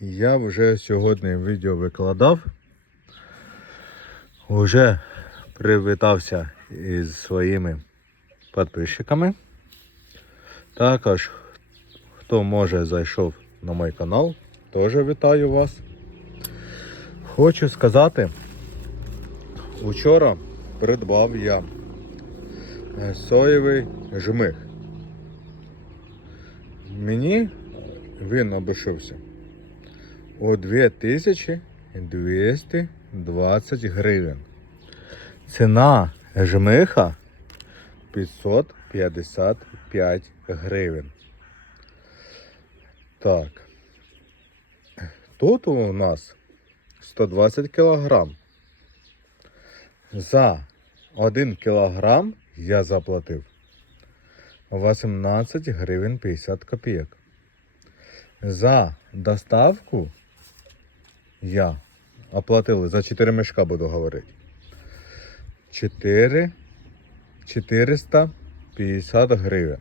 Я вже сьогодні відео викладав. Уже привітався із своїми підписчиками. Також, хто може зайшов на мій канал, теж вітаю вас. Хочу сказати, учора придбав я е, соєвий жмих. Мені він обійшовся у 2220 гривень. Ціна жмиха 555 гривень. Так. Тут у нас 120 кілограм. За 1 кілограм я заплатив 18 гривень 50 копійок. За доставку я оплатили за 4 мішка, буду говорити. 4 450 гривень.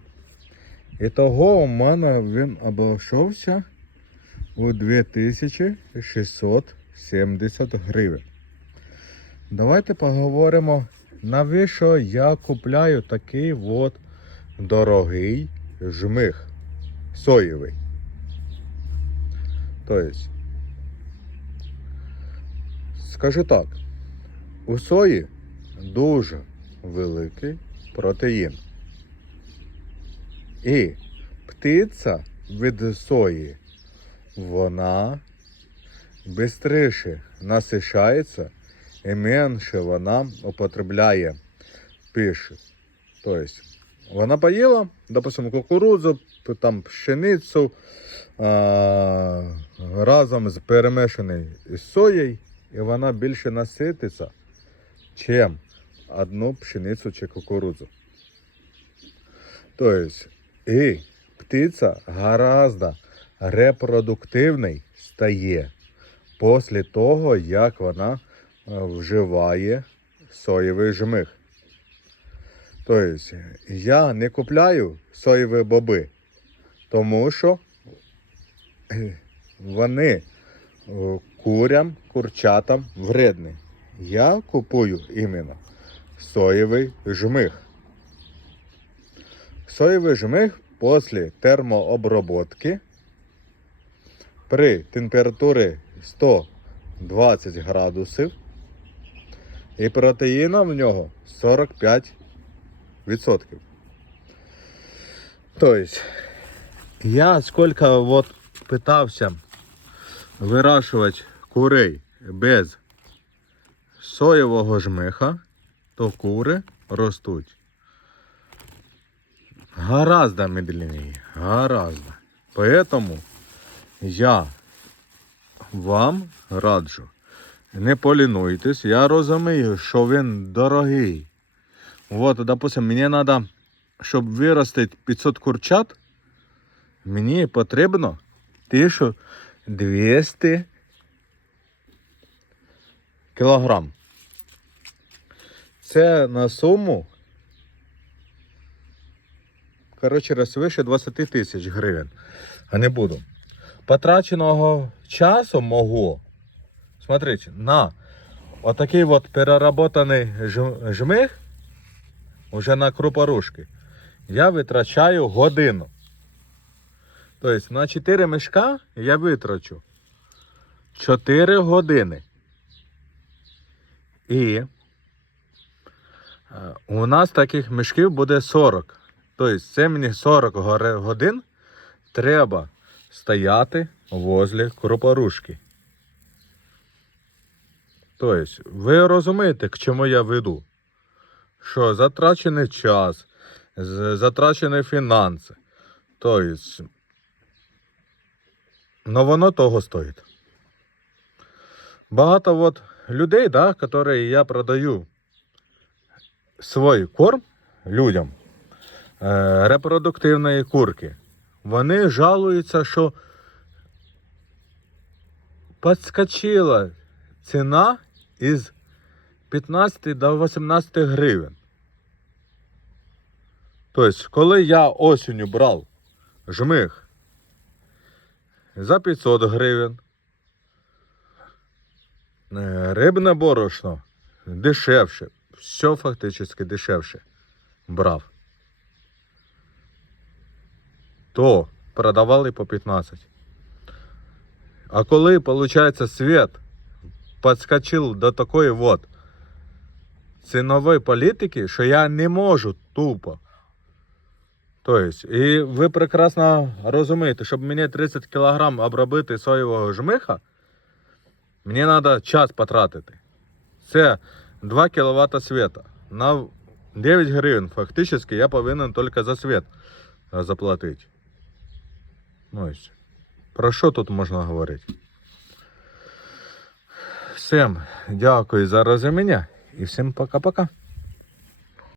І того у мене він обійшовся у 2670 гривень. Давайте поговоримо, навіщо я купляю такий от дорогий жмих соєвий. Тобто, скажу так, у сої дуже великий протеїн. І птиця від сої, вона швидше насишається і менше вона употребляє пиші. Тобто, вона поїла, допустимо, кукурудзу, там пшеницю а, разом з перемешаною із соєю, і вона більше насититься, чим одну пшеницю чи кукурудзу. Тобто, і птиця гораздо репродуктивний стає після того, як вона е, вживає соєвий жмих. Тобто, я не купляю соєві боби, тому що е, вони е, курям, курчатам вредні. Я купую іменно соєвий жмих. Соєвий жмих після термообробки при температурі 120 градусів і протеїна в нього 45 відсотків. Тобто, я скільки от питався вирощувати курей без соєвого жмиха, то кури ростуть гораздо медленнее, гораздо. Поэтому я вам раджу, не полінуйтесь, я розумію, що він дорогий. Вот, допустим, мені треба, щоб виростити 500 курчат, мені потрібно 1200 кілограм. Це на суму, коротше, раз свише 20 тисяч гривень. А не буду. Потраченого часу мого, смотрите, на отакий от переработаний жм- жмих, уже на крупорушки, я витрачаю годину. Тобто на 4 мішка я витрачу 4 години. І е, у нас таких мішків буде 40. Тобто це мені 40 годин треба стояти возле крупорушки. Тобто, ви розумієте, к чому я веду? Що затрачений час, затрачені фінанси. Тобто, ну воно того стоїть. Багато от людей, да, які я продаю свій корм людям е, репродуктивної курки, вони жалуються, що підскочила ціна із 15 до 18 гривень. Тобто, коли я осінню брав жмих за 500 гривень, е, рибне борошно дешевше. Все фактично дешевше брав. То продавали по 15. А коли, виходить, світ підскочив до такої вот цінової політики, що я не можу тупо. Тобто, і ви прекрасно розумієте, щоб мені 30 кг обробити соєвого жмиха, мені треба час потратити. Це 2 кВт світа. На 9 гривень фактично я повинен тільки за світ е, заплатити. Ну. Про що тут можна говорити? Всім дякую за розуміння і всім пока-пока.